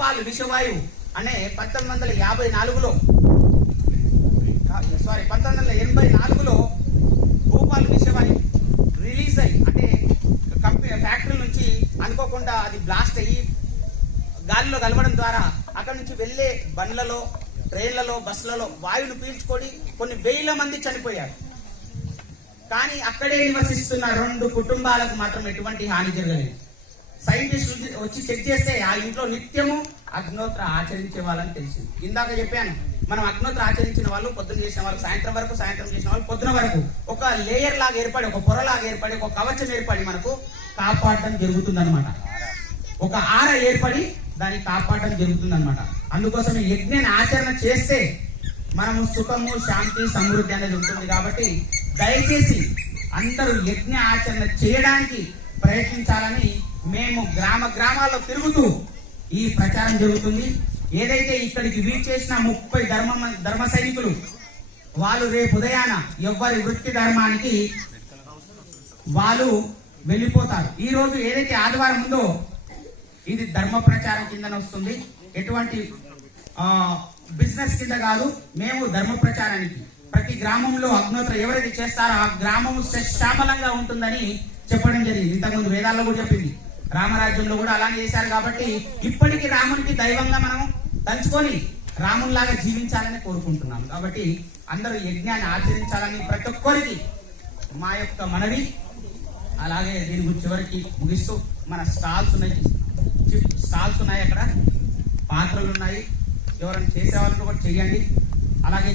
భూపాల్ విషవాయువు అనే 1984లో 1984లో భూపాల్ విషవాయువు రిలీజ్ అయ్యి అంటే ఫ్యాక్టరీ నుంచి అనుకోకుండా అది బ్లాస్ట్ అయ్యి గాలిలో కలవడం ద్వారా అక్కడ నుంచి వెళ్లే బండ్లలో, ట్రైన్లలో, బస్సులలో వాయువును పీల్చుకొని కొన్ని వేల మంది చనిపోయారు. కానీ అక్కడే నివసిస్తున్న 2 కుటుంబాలకు మాత్రం ఎటువంటి హాని జరగలేదు. సైంటిస్టులు వచ్చి చెక్ చేస్తే ఆ ఇంట్లో నిత్యము అగ్నోత్ర ఆచరించే వాళ్ళని తెలిసింది. ఇందాక చెప్పాను, మనం అగ్నోత్ర ఆచరించిన వాళ్ళు పొద్దున చేసిన వాళ్ళు సాయంత్రం వరకు, సాయంత్రం చేసిన వాళ్ళు పొద్దున వరకు ఒక లేయర్ లాగా ఏర్పడి, ఒక పొరలాగా ఏర్పడి, ఒక కవచం ఏర్పడి మనకు కాపాడటం జరుగుతుందన్నమాట. ఒక ఆర ఏర్పడి దాన్ని కాపాడటం జరుగుతుందన్నమాట. అందుకోసం ఈ యజ్ఞాన్ని ఆచరణ చేస్తే మనము సుఖము, శాంతి, సమృద్ధి అనేది ఉంటుంది. కాబట్టి దయచేసి అందరూ యజ్ఞ ఆచరణ చేయడానికి ప్రయత్నించాలని మేము గ్రామాల్లో తిరుగుతూ ఈ ప్రచారం జరుగుతుంది. ఏదైతే ఇక్కడికి వీచేసిన 30 ధర్మ సైనికులు వాళ్ళు రేపు ఉదయాన ఎవరి వృత్తి ధర్మానికి వాళ్ళు వెళ్ళిపోతారు. ఈ రోజు ఏదైతే ఆదివారం ఉందో ఇది ధర్మ ప్రచారం కింద వస్తుంది. ఎటువంటి బిజినెస్ కింద కాదు. మేము ధర్మ ప్రచారానికి ప్రతి గ్రామంలో అగ్నోత్ర ఎవరైతే చేస్తారో ఆ గ్రామం శ్యామలంగా ఉంటుందని చెప్పడం జరిగింది. ఇంతకుముందు వేదాల్లో కూడా చెప్పింది. రామరాజ్యంలో కూడా అలానే చేశారు. కాబట్టి ఇప్పటికీ రామునికి దైవంగా మనం తలుచుకొని రాముల్లాగా జీవించాలని కోరుకుంటున్నాం. కాబట్టి అందరూ యజ్ఞాన్ని ఆచరించాలని ప్రతి ఒక్కరికి మా యొక్క మనవి. అలాగే దీని గురించి చివరికి ముగిస్తూ మన స్టాల్స్ ఉన్నాయి, అక్కడ పాత్రలు ఉన్నాయి. ఎవరైనా చేసేవాళ్ళు కూడా చెయ్యండి. అలాగే